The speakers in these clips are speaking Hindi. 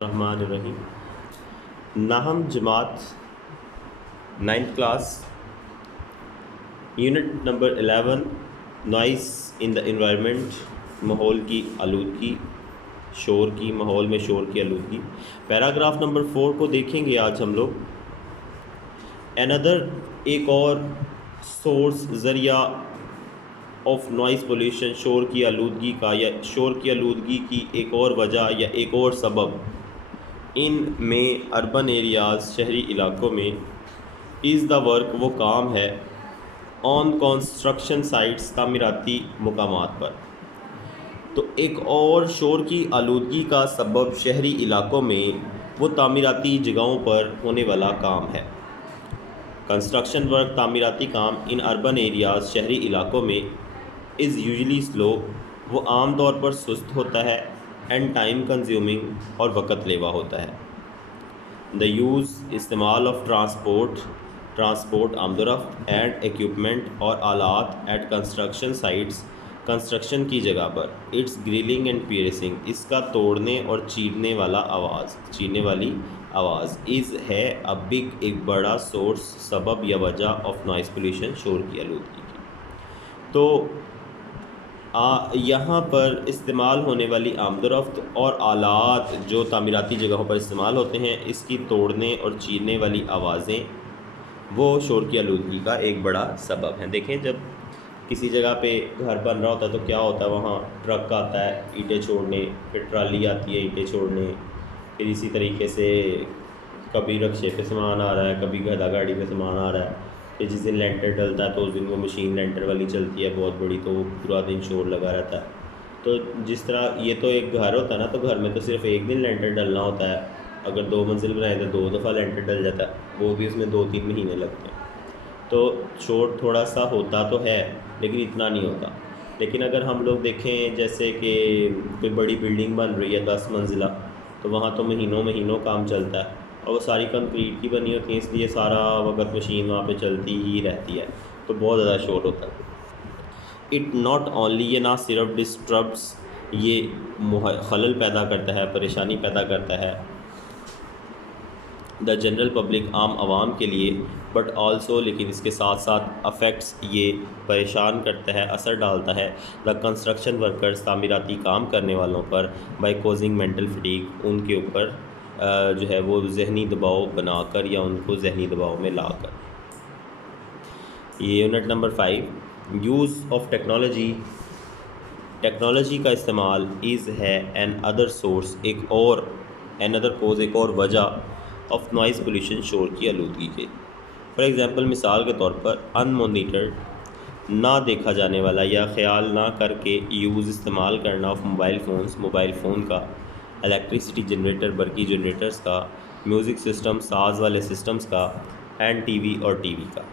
रहमान रहीम। नाहम जमात 9th class, unit number 11, noise in the environment, माहौल की आलूदगी, शोर की, माहौल में शोर की आलूदगी। पैराग्राफ नंबर 4 को देखेंगे आज हम लोग। अनदर, एक और सोर्स, ज़रिया ऑफ नॉइस पोल्यूशन, शोर की आलूदगी का या शोर की आलूदगी की एक और वजह या एक और सबब इन में अर्बन एरियाज़, शहरी इलाकों में, इज़ द वर्क, वो काम है, ऑन कंस्ट्रक्शन साइट्स, तामीराती मुकामात पर। तो एक और शोर की आलूदगी का सबब शहरी इलाकों में वो तामीराती जगहों पर होने वाला काम है। कंस्ट्रक्शन वर्क, तामीराती काम इन अर्बन एरियाज़, शहरी इलाकों में, इज़ यूजली स्लो, वो आम तौर पर सुस्त होता है, एंड टाइम कंज्यूमिंग, और वक़्त लेवा होता है। द यूज़, इस्तेमाल ऑफ ट्रांसपोर्ट आमदोरफ्त, एंड एक्यूपमेंट और आलात एट कंस्ट्रक्शन साइट्स, कंस्ट्रक्शन की जगह पर, इट्स ग्रिलिंग एंड पियर्सिंग, इसका तोड़ने और चीरने वाली आवाज़, इज़ है अ बिग, एक बड़ा सोर्स, सबब या वजह ऑफ नॉइस पोल्यूशन, शोर की आलूदगी की। तो यहाँ पर इस्तेमाल होने वाली आमदोरफ्त और आलात जो तामीराती जगहों पर इस्तेमाल होते हैं, इसकी तोड़ने और चीरने वाली आवाज़ें वो शोर की आलूदगी का एक बड़ा सबब है। देखें, जब किसी जगह पे घर बन रहा होता है तो क्या होता है, वहाँ ट्रक आता है ईंटें छोड़ने, फिर ट्राली आती है ईंटें छोड़ने, फिर इसी तरीके से कभी रक्शे पे सामान आ रहा है, कभी गधा गाड़ी पे सामान आ रहा है। फिर जिस दिन लेंटर डलता है तो उस दिन वो मशीन लेंटर वाली चलती है बहुत बड़ी, तो वो पूरा दिन शोर लगा रहता है। तो जिस तरह ये तो एक घर होता है ना, तो घर में तो सिर्फ एक दिन लेंटर डलना होता है। अगर 2 मंजिल बनाए तो 2 दफ़ा लेंटर डल जाता है, वो भी उसमें 2-3 महीने लगते हैं। तो शोर थोड़ा सा होता तो है, लेकिन इतना नहीं होता। लेकिन अगर हम लोग देखें जैसे कि कोई बड़ी बिल्डिंग बन रही है 10 मंजिला, तो वहाँ तो महीनों महीनों काम चलता है, और वो सारी कंक्रीट की बनी होती है, इसलिए सारा वक्त मशीन वहाँ पे चलती ही रहती है, तो बहुत ज़्यादा शोर होता है। इट नॉट ओनली, ये ना सिर्फ डिस्टर्ब्स, ये खलल पैदा करता है, परेशानी पैदा करता है द जनरल पब्लिक, आम आवाम के लिए, बट आल्सो, लेकिन इसके साथ साथ, अफेक्ट्स, ये परेशान करता है, असर डालता है द कंस्ट्रक्शन वर्कर्स, तामीराती काम करने वालों पर, बाय कॉजिंग मेंटल फटीग, उनके ऊपर जो है वो जहनी दबाव बनाकर या उनको जहनी दबाव में लाकर। ये unit number 5, use of technology, technology का इस्तेमाल, इज़ है एन अदर सोर्स, एक और, एन अदर कोज, एक और वजह ऑफ नॉइस पोल्यूशन, शोर की आलूदगी के। फॉर एग्ज़ाम्पल, मिसाल के तौर पर, अनमॉनिटर्ड, ना देखा जाने वाला या ख्याल ना करके यूज़, इस्तेमाल करना, of mobile phones, mobile phone का, इलेक्ट्रिसिटी जनरेटर, बरकी जनरेटर्स का, म्यूज़िक सिस्टम, साज वाले सिस्टम्स का, एंड टीवी और टीवी का।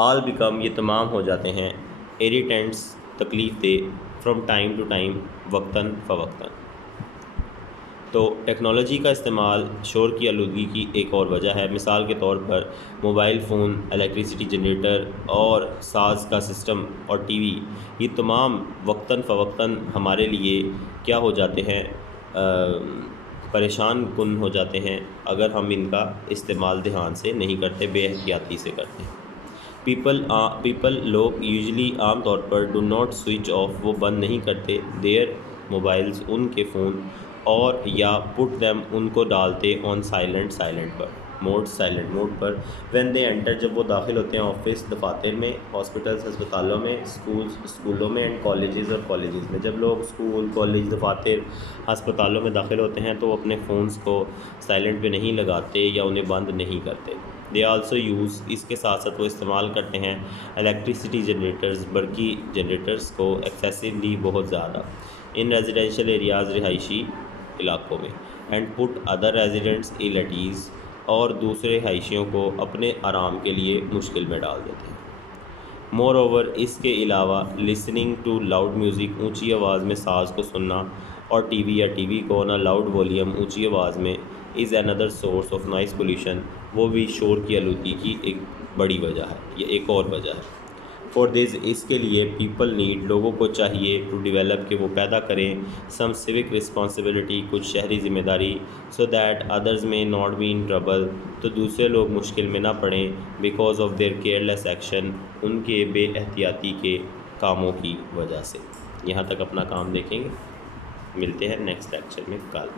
आल बिकम, ये तमाम हो जाते हैं, इरिटेंट्स, तकलीफ़ दे, फ्रॉम टाइम टू टाइम, वक्तन फ़वक्तन। तो टेक्नोलॉजी का इस्तेमाल शोर की आलूदगी की एक और वजह है। मिसाल के तौर पर, मोबाइल फ़ोन, इलेक्ट्रिसिटी जनरेटर और साज का सिस्टम और टीवी, ये तमाम वक्तन फ़वक्तन हमारे लिए क्या हो जाते हैं, परेशान कुन हो जाते हैं अगर हम इनका इस्तेमाल ध्यान से नहीं करते, बेहतियाती से करते हैं। पीपल लोग यूजली, आम तौर पर, डू नॉट स्विच ऑफ, वो बंद नहीं करते, देयर मोबाइल्स, उनके फ़ोन, और या पुट दैम, उनको डालते, ऑन साइलेंट साइलेंट मोड पर, व्हेन दे एंटर, जब वो दाखिल होते हैं, ऑफिस, दफातर में, हॉस्पिटल्स, अस्पतालों में, स्कूलों में, एंड कॉलेजेस में, जब लोग स्कूल, कॉलेज, दफातर, अस्पतालों में दाखिल होते हैं तो वो अपने फ़ोन्स को साइलेंट पे नहीं लगाते या उन्हें बंद नहीं करते। दे आल्सो यूज़, इसके साथ साथ वो इस्तेमाल करते हैं, इलेक्ट्रिसिटी जनरेटर्स, बरकी जनरेटर्स को, एक्सेसिवली, बहुत ज़्यादा, इन रेजिडेंशियल एरियाज़, रिहायशी इलाकों में, and put other residents ill at ease, और दूसरे हाइशियों को अपने आराम के लिए मुश्किल में डाल देते हैं। मोर ओवर, इसके अलावा, लिसनिंग टू लाउड म्यूज़िक, ऊंची आवाज़ में साज को सुनना, और टीवी या टीवी को ना लाउड वॉल्यूम, ऊंची आवाज़ में, is another source of noise pollution, वो भी शोर की आलूदगी की एक बड़ी वजह है, ये एक और वजह है। फॉर दिस इसके लिए पीपल नीड लोगों को चाहिए टू डिवेलप कि वो पैदा करें सम सिविक रिस्पॉन्सिबिलिटी कुछ शहरी जिम्मेदारी सो दैट अदर्स में नॉट बी इन ट्रबल तो दूसरे लोग मुश्किल में ना पड़ें because of their careless action उनके बेएहतियाती के कामों की वजह से। यहाँ तक अपना काम देखेंगे, मिलते हैं नेक्स्ट लेक्चर में कल।